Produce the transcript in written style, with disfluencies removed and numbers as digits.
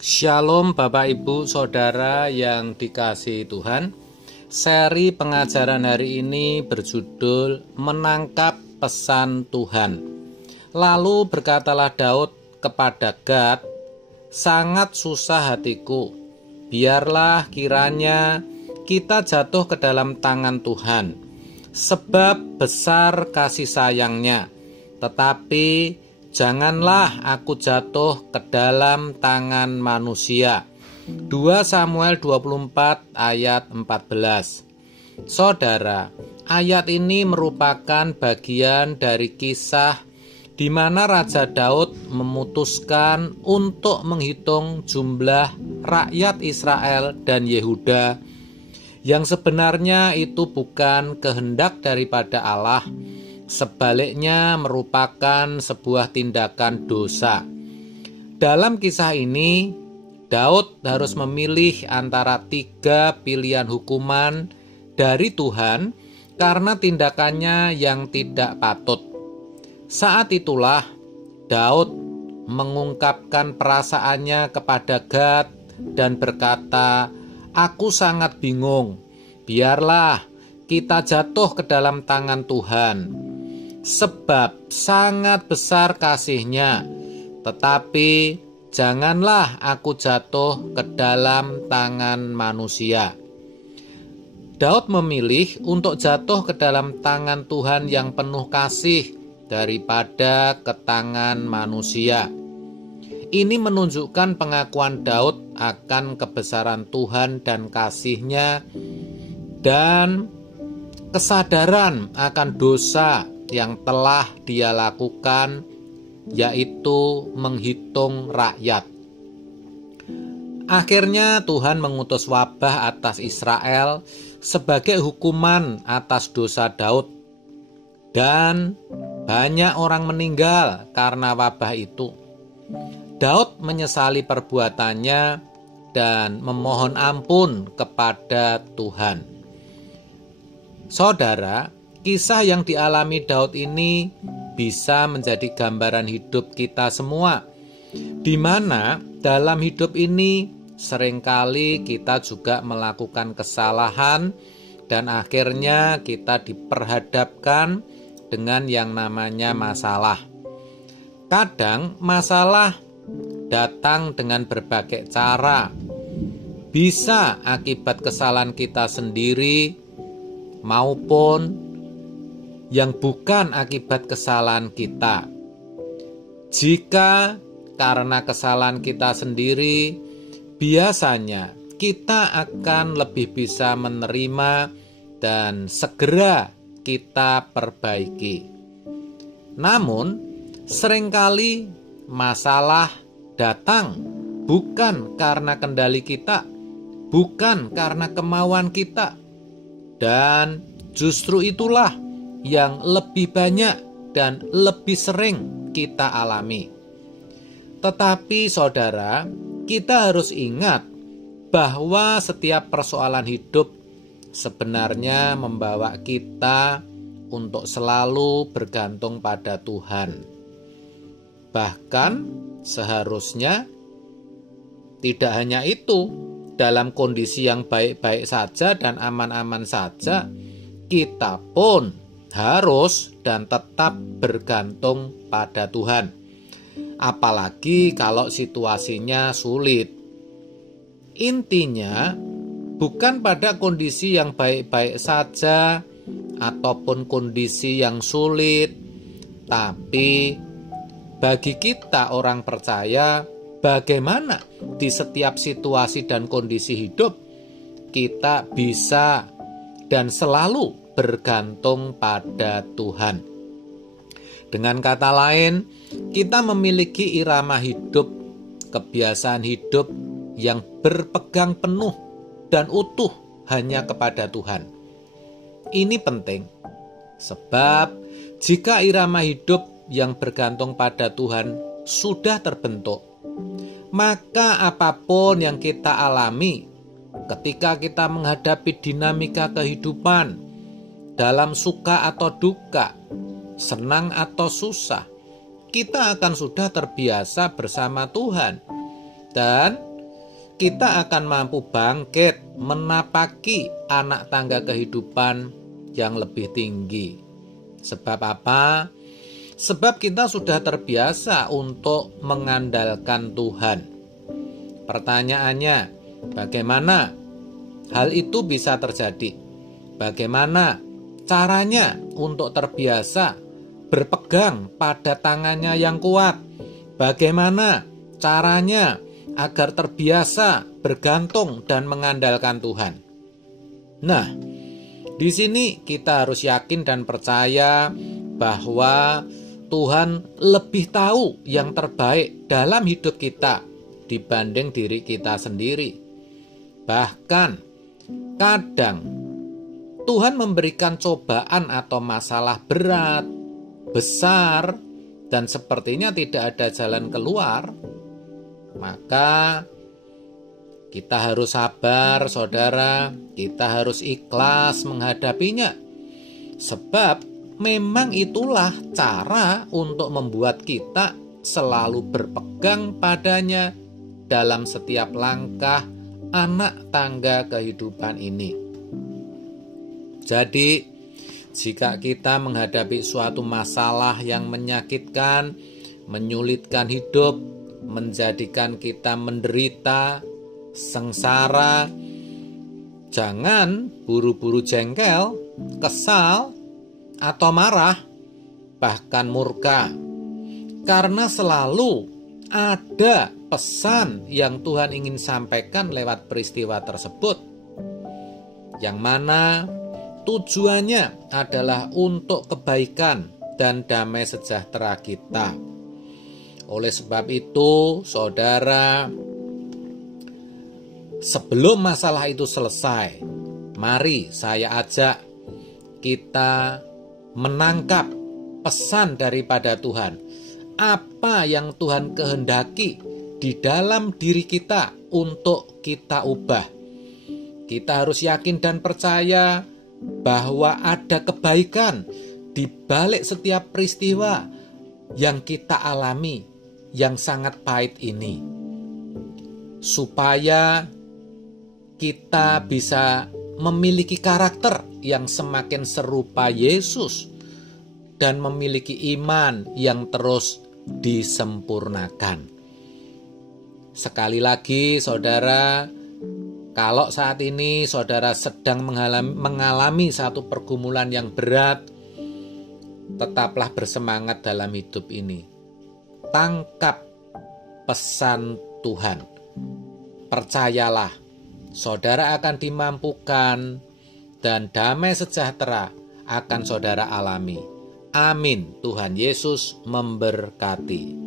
Shalom Bapak Ibu Saudara yang dikasihi Tuhan. Seri pengajaran hari ini berjudul Menangkap Pesan Tuhan. Lalu berkatalah Daud kepada Gad, "Sangat susah hatiku, biarlah kiranya kita jatuh ke dalam tangan Tuhan, sebab besar kasih sayangnya, tetapi janganlah aku jatuh ke dalam tangan manusia." 2 Samuel 24 ayat 14. Saudara, ayat ini merupakan bagian dari kisah di mana Raja Daud memutuskan untuk menghitung jumlah rakyat Israel dan Yehuda, yang sebenarnya itu bukan kehendak daripada Allah. Sebaliknya merupakan sebuah tindakan dosa. Dalam kisah ini, Daud harus memilih antara 3 pilihan hukuman dari Tuhan karena tindakannya yang tidak patut. Saat itulah Daud mengungkapkan perasaannya kepada Gad dan berkata, "Aku sangat bingung, biarlah kita jatuh ke dalam tangan Tuhan. Sebab sangat besar kasih-Nya, tetapi janganlah aku jatuh ke dalam tangan manusia." Daud memilih untuk jatuh ke dalam tangan Tuhan yang penuh kasih daripada ke tangan manusia. Ini menunjukkan pengakuan Daud akan kebesaran Tuhan dan kasih-Nya dan kesadaran akan dosa yang telah dia lakukan, yaitu menghitung rakyat. Akhirnya Tuhan mengutus wabah atas Israel sebagai hukuman atas dosa Daud, dan banyak orang meninggal karena wabah itu. Daud menyesali perbuatannya dan memohon ampun kepada Tuhan. Saudara, kisah yang dialami Daud ini bisa menjadi gambaran hidup kita semua, di mana dalam hidup ini seringkali kita juga melakukan kesalahan dan akhirnya kita diperhadapkan dengan yang namanya masalah. Kadang masalah datang dengan berbagai cara, bisa akibat kesalahan kita sendiri maupun yang bukan akibat kesalahan kita. Jika karena kesalahan kita sendiri, biasanya kita akan lebih bisa menerima dan segera kita perbaiki. Namun, seringkali masalah datang bukan karena kendali kita, bukan karena kemauan kita, dan justru itulah yang lebih banyak dan lebih sering kita alami. Tetapi saudara, kita harus ingat bahwa setiap persoalan hidup sebenarnya membawa kita untuk selalu bergantung pada Tuhan. Bahkan seharusnya tidak hanya itu, dalam kondisi yang baik-baik saja dan aman-aman saja, kita pun harus dan tetap bergantung pada Tuhan. Apalagi kalau situasinya sulit. Intinya, bukan pada kondisi yang baik-baik saja ataupun kondisi yang sulit, tapi bagi kita orang percaya, bagaimana di setiap situasi dan kondisi hidup kita bisa dan selalu bergantung pada Tuhan. Dengan kata lain, kita memiliki irama hidup, kebiasaan hidup yang berpegang penuh dan utuh hanya kepada Tuhan. Ini penting, sebab jika irama hidup yang bergantung pada Tuhan sudah terbentuk, maka apapun yang kita alami ketika kita menghadapi dinamika kehidupan, dalam suka atau duka, senang atau susah, kita akan sudah terbiasa bersama Tuhan. Dan kita akan mampu bangkit menapaki anak tangga kehidupan yang lebih tinggi. Sebab apa? Sebab kita sudah terbiasa untuk mengandalkan Tuhan. Pertanyaannya, bagaimana hal itu bisa terjadi? Bagaimana caranya untuk terbiasa berpegang pada tangannya yang kuat? Bagaimana caranya agar terbiasa bergantung dan mengandalkan Tuhan? Nah, di sini kita harus yakin dan percaya bahwa Tuhan lebih tahu yang terbaik dalam hidup kita dibanding diri kita sendiri. Bahkan kadang Tuhan memberikan cobaan atau masalah berat, besar, dan sepertinya tidak ada jalan keluar. Maka kita harus sabar, saudara. Kita harus ikhlas menghadapinya. Sebab memang itulah cara untuk membuat kita selalu berpegang padanya dalam setiap langkah anak tangga kehidupan ini. Jadi, jika kita menghadapi suatu masalah yang menyakitkan, menyulitkan hidup, menjadikan kita menderita, sengsara, jangan buru-buru jengkel, kesal, atau marah, bahkan murka. Karena selalu ada pesan yang Tuhan ingin sampaikan lewat peristiwa tersebut, yang mana tujuannya adalah untuk kebaikan dan damai sejahtera kita. Oleh sebab itu, saudara, sebelum masalah itu selesai, mari saya ajak kita menangkap pesan daripada Tuhan. Apa yang Tuhan kehendaki di dalam diri kita untuk kita ubah. Kita harus yakin dan percaya bahwa ada kebaikan di balik setiap peristiwa yang kita alami yang sangat pahit ini. Supaya kita bisa memiliki karakter yang semakin serupa Yesus dan memiliki iman yang terus disempurnakan. Sekali lagi, saudara, kalau saat ini saudara sedang mengalami satu pergumulan yang berat, tetaplah bersemangat dalam hidup ini. Tangkap pesan Tuhan. Percayalah, saudara akan dimampukan dan damai sejahtera akan saudara alami. Amin. Tuhan Yesus memberkati.